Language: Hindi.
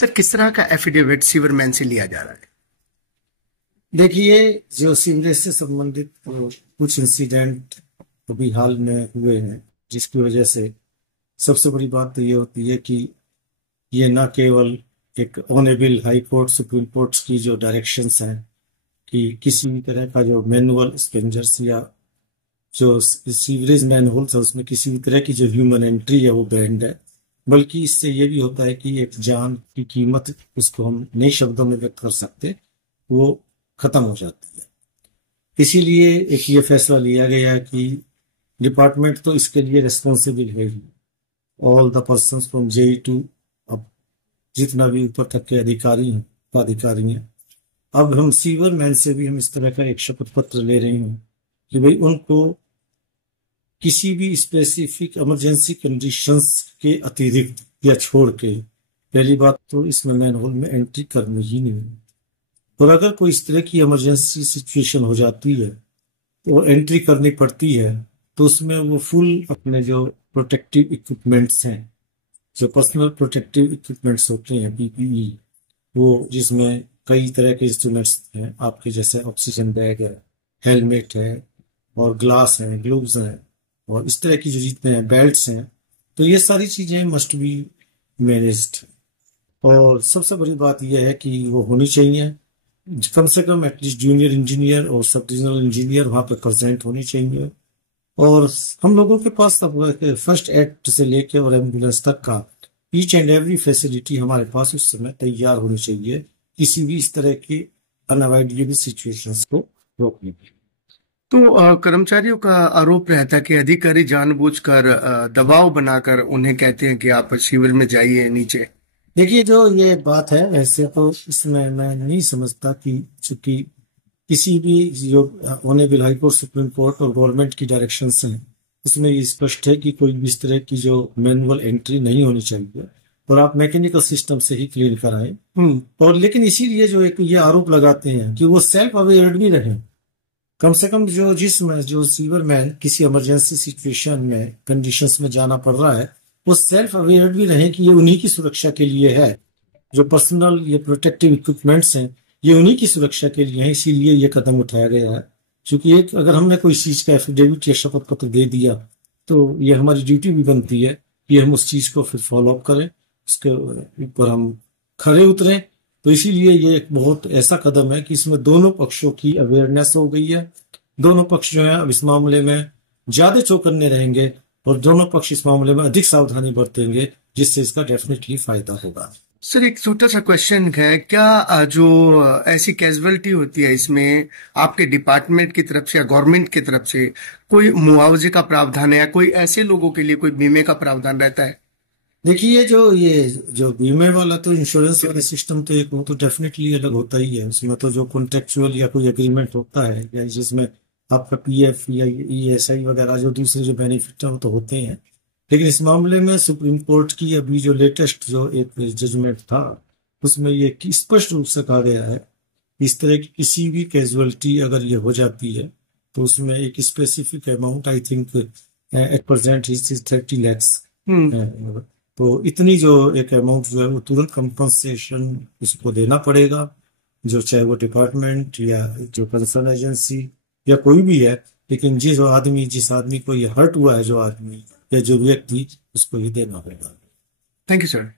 सर, किस तरह का एफिडेविट सीवरमैन से लिया जा रहा है? देखिए, जो सीवरेज से संबंधित कुछ इंसिडेंट अभी हाल में हुए हैं, जिसकी वजह से सबसे बड़ी बात तो ये होती है कि ये ना केवल एक honourable high court supreme court की जो डायरेक्शंस हैं कि किसी भी तरह का जो मैनुअल स्पेंजर्स या जो सीवरेज मैनहोल्स है उसमें किसी भी तरह की जो ह्यूमन एंट्री है वो बैंड है, बल्कि इससे ये भी होता है कि एक जान की कीमत, उसको हम नए शब्दों में व्यक्त कर सकते, वो खत्म हो जाती है। इसीलिए एक ये फैसला लिया गया कि डिपार्टमेंट तो इसके लिए रिस्पॉन्सिबल है ही। All the person from JEE to अब जितना भी ऊपर तक के अधिकारी हैं, पदाधिकारी हैं, अब हम सीवर मैन से भी हम इस तरह का एक शपथ पत्र ले रहे हैं कि भाई उनको किसी भी स्पेसिफिक इमरजेंसी कंडीशंस के अतिरिक्त या छोड़ के पहली बात तो इसमें मैनहोल में एंट्री करनी ही नहीं है। और अगर कोई इस तरह की इमरजेंसी सिचुएशन हो जाती है तो एंट्री करनी पड़ती है, तो उसमें वो फुल अपने जो प्रोटेक्टिव इक्विपमेंट्स हैं, जो पर्सनल प्रोटेक्टिव इक्विपमेंट्स होते हैं पीपीई, वो जिसमें कई तरह के इंस्ट्रूमेंट्स हैं आपके, जैसे ऑक्सीजन बैग है, हेलमेट है, और ग्लास है, ग्लोव्स हैं, और इस तरह की जो जितने हैं बेल्ट्स हैं, तो ये सारी चीजें मस्ट बी मैनेज्ड। और सबसे बड़ी बात यह है कि वो होनी चाहिए, कम से कम एटलीस्ट जूनियर इंजीनियर और सब डिविजनल इंजीनियर वहां पर प्रेजेंट होनी चाहिए। और हम लोगों के पास अब फर्स्ट एड से लेके और एम्बुलेंस तक का ईच एंड एवरी फैसिलिटी हमारे पास उस समय तैयार होनी चाहिए किसी भी इस तरह की अनअवॉइडेबल सिचुएशंस को रोकने के लिए। तो कर्मचारियों का आरोप रहता है कि अधिकारी जानबूझकर दबाव बनाकर उन्हें कहते हैं कि आप सीवर में जाइए नीचे। देखिए, जो ये बात है वैसे तो इसमें मैं नहीं समझता कि चूंकि किसी भी जो honourable high court supreme court और गवर्नमेंट की डायरेक्शंस हैं उसमें ये स्पष्ट है कि कोई भी इस तरह की जो मैनुअल एंट्री नहीं होनी चाहिए और आप मैकेनिकल सिस्टम से ही क्लीन कराएं। और लेकिन इसीलिए जो एक ये आरोप लगाते हैं कि वो सेल्फ अवेयर भी रहे, कम से कम जो सीवर मैन किसी इमरजेंसी सिचुएशन में कंडीशंस में जाना पड़ रहा है, वो सेल्फ अवेयर भी रहे कि ये उन्हीं की सुरक्षा के लिए है। जो पर्सनल ये प्रोटेक्टिव इक्विपमेंट्स हैं ये उन्हीं की सुरक्षा के लिए है, इसीलिए ये कदम उठाया गया है। क्योंकि एक अगर हमने कोई चीज का एफिडेविट या शपथ पत्र दे दिया तो ये हमारी ड्यूटी भी बनती है कि हम उस चीज को फिर फॉलो अप करें, उसके ऊपर हम खरे उतरें। तो इसीलिए ये एक बहुत ऐसा कदम है कि इसमें दोनों पक्षों की अवेयरनेस हो गई है। दोनों पक्ष जो है अब इस मामले में ज्यादा चौकन्ने रहेंगे और दोनों पक्ष इस मामले में अधिक सावधानी बरतेंगे, जिससे इसका डेफिनेटली फायदा होगा। सर, एक छोटा सा क्वेश्चन है, क्या जो ऐसी कैजुअलिटी होती है इसमें आपके डिपार्टमेंट की तरफ से या गवर्नमेंट की तरफ से कोई मुआवजे का प्रावधान है या कोई ऐसे लोगों के लिए कोई बीमे का प्रावधान रहता है? देखिए, ये जो बीमे वाला तो इंश्योरेंस वाला सिस्टम तो एक वो तो डेफिनेटली अलग होता ही है। उसमें तो जो कॉन्ट्रेक्चुअल या कोई एग्रीमेंट होता है या जिसमें आपका पीएफ या ईएसआई वगैरह जो दूसरे जो बेनिफिट है वो तो होते हैं। लेकिन इस मामले में सुप्रीम कोर्ट की अभी जो लेटेस्ट जो एक जजमेंट था उसमें ये स्पष्ट रूप से कहा गया है इस तरह की किसी भी कैजुअलिटी अगर ये हो जाती है तो उसमें एक specific amount, I think at present is 30 lakhs, तो इतनी जो एक अमाउंट जो है वो तुरंत कंपनसेशन उसको देना पड़ेगा, जो चाहे वो डिपार्टमेंट या जो कंसर्न एजेंसी या कोई भी है। लेकिन जिस आदमी को ये हर्ट हुआ है, जो आदमी या जो व्यक्ति, उसको ये देना होगा। Thank you sir.